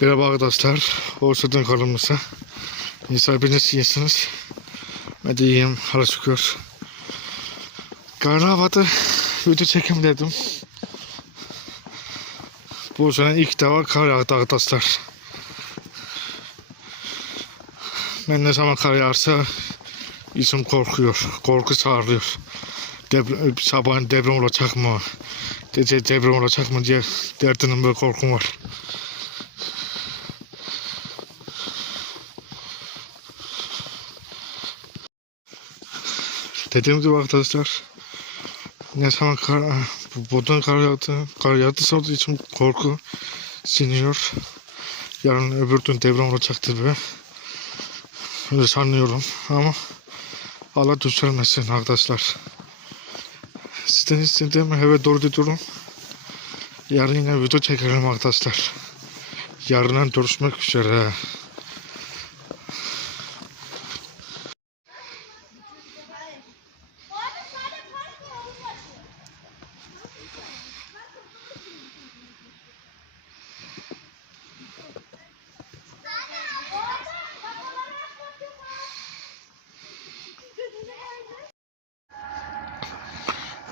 Merhaba arkadaşlar. Ortadan kalınmışsa. İnsan hepiniz iyisiniz. Ben de iyiyim. Hala şükür. Karlı havada video çekim dedim. Bu sene ilk defa kar yağdı arkadaşlar. Ben ne zaman kar yağarsa içim korkuyor. Korku sarılıyor. Deprem, sabahın deprem olacak mı? Gece deprem olacak mı diye derdinim ve korkum var. Dediğim gibi arkadaşlar ne zaman kar, bu buradan kar yağdı, kar yağdıysa o için korku siniyor. Yarın öbür gün deprem olacaktır be. Öyle sanıyorum ama Allah düşürmesin arkadaşlar. Sizden istediğim eve doğru gidiyorum. Yarın yine video çekelim arkadaşlar. Yarından görüşmek üzere.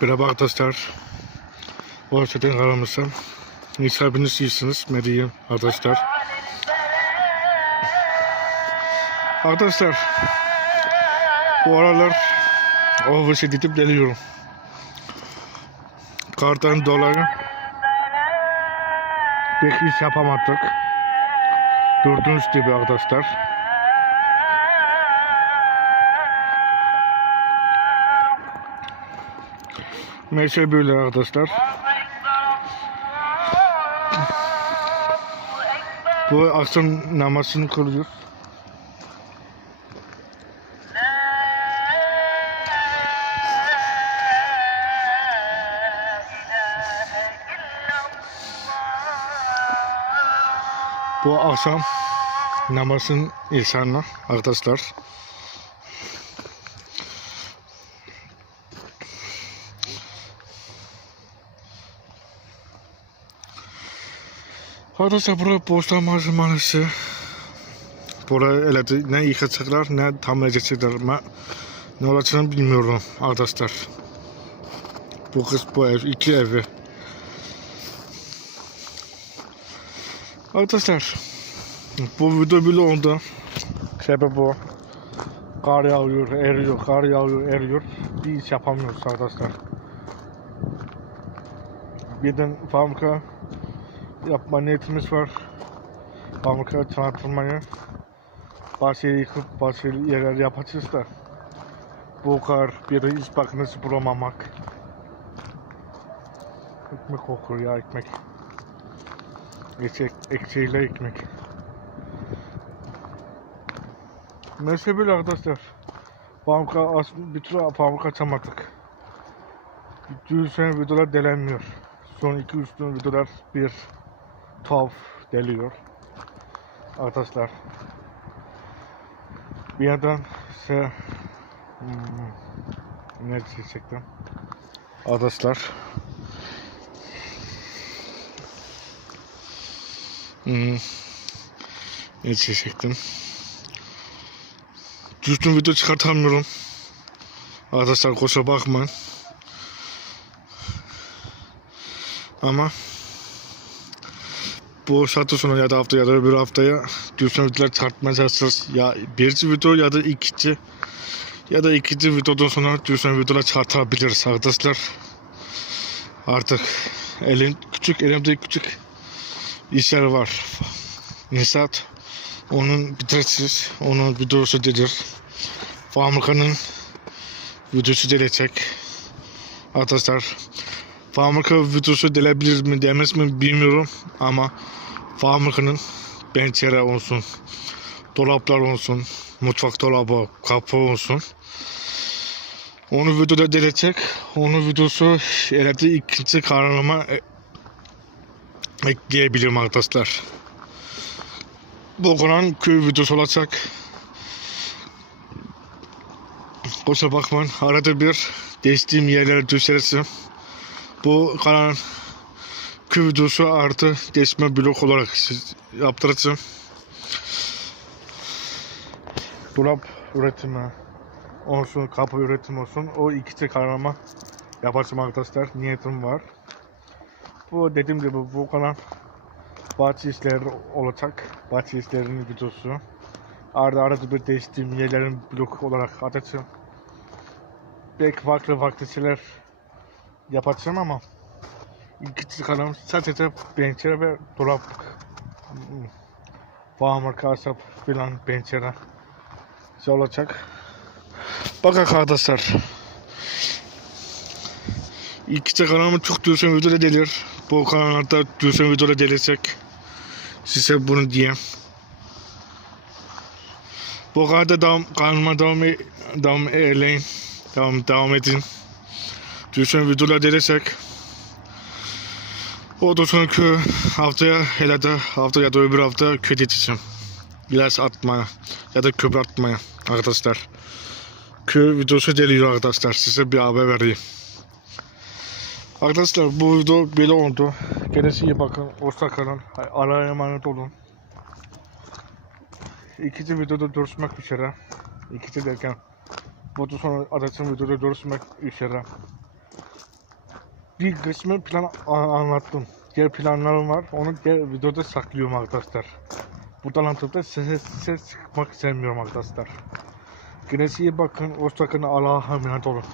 Merhaba arkadaşlar. Ortadan aramızda. Hepiniz iyisiniz. Mediyim arkadaşlar. Arkadaşlar. Bu aralar ofise gidip geliyorum. Kardan dolayı pek iş yapamadık. Durduğunuz gibi arkadaşlar. Mesele böyle arkadaşlar. Bu akşam namazını kılıyoruz. Bu akşam namazın insanlar arkadaşlar. Arkadaşlar buraya boşlar malzemesi. Buraya ele ne yıkacaklar ne tamir edecekler. Ben ne olacağını bilmiyorum arkadaşlar. Bu kız bu ev, iki evi. Arkadaşlar bu video bile oldu. Sebep bu. Kar yağıyor, eriyor, kar yağıyor, eriyor. Bir iş yapamıyoruz arkadaşlar. Birden fabrika yapma niyetimiz var. Fabrika tanıtılmaya. Bazı yıkıp bazı yerler yapacağız da. Bu kar bir iş makinesi bulamamak. Ekmek kokuyor ya ekmek. Ekşi, ekşiyle ekmek. Mesela böyle arkadaşlar. As- bir tür fabrika açamadık. Sene videolar delenmiyor. Son 2-3 gün videolar bir tuhaf geliyor. Arkadaşlar. Bir yandan size hmm, ne diyecektim? Arkadaşlar. Hmm, ne diyecektim? Düzgün video çıkartamıyorum. Arkadaşlar kusura bakmayın. Ama bu hafta sonu ya da hafta ya da öbür haftaya düzgün videolar çıkartmaya çalışacağız. Ya birinci video ya da ikinci ya da ikinci videodan sonra düzgün videolar çıkartabiliriz arkadaşlar. Artık elin küçük elimde küçük işler var. Nisat onun bitireceğiz. Onun videosu gelir. Fabrika'nın videosu gelecek. Arkadaşlar fabrika videosu gelebilir mi demez mi bilmiyorum ama fabrikanın pencere olsun, dolaplar olsun, mutfak dolabı, kapı olsun. Onu videoda gelecek. Onun videosu herhalde ikinci kanalıma e- ekleyebilirim arkadaşlar. Bu kanal köy videosu olacak. Kusura bakmayın. Arada bir değiştiğim yerlere düşersin. Bu kanal akü videosu artı geçme blok olarak yaptıracağım. Dolap üretimi olsun, kapı üretimi olsun. O ikisi kararıma yapacağım arkadaşlar. Niyetim var. Bu dediğim gibi bu kanal bahçe işleri olacak. Bahçe işlerinin videosu. Arada arada bir değiştiğim yerlerin blok olarak atacağım. Belki farklı farklı şeyler yapacağım ama İkinci kanalım sadece pencere ve dolap Bağımır kasap filan pencere şey olacak. Bakın arkadaşlar. İkinci kanalımı çok düzgün videoda gelir. Bu kanalda düzgün videoda gelecek. Size bunu diyeyim. Bu kanalda devam, kanalıma devam, e- devam eyleyin. Devam, devam edin. Düzgün videolar gelecek. O da sonraki haftaya hele de hafta ya da öbür hafta köy geçeceğim. İlaç atmaya ya da köprü atmaya arkadaşlar. Köy videosu geliyor arkadaşlar. Size bir haber vereyim. Arkadaşlar bu video böyle oldu. Kendinize iyi bakın. Hoşça kalın. Allah'a emanet olun. İkinci videoda görüşmek üzere. İkinci derken bu sonra adasın videoda görüşmek üzere bir kısmı plan anlattım. Diğer planlarım var. Onu diğer videoda saklıyorum arkadaşlar. Buradan atıp da size, size sıkmak istemiyorum arkadaşlar. İyi bakın. Hoşçakalın. Allah'a emanet olun.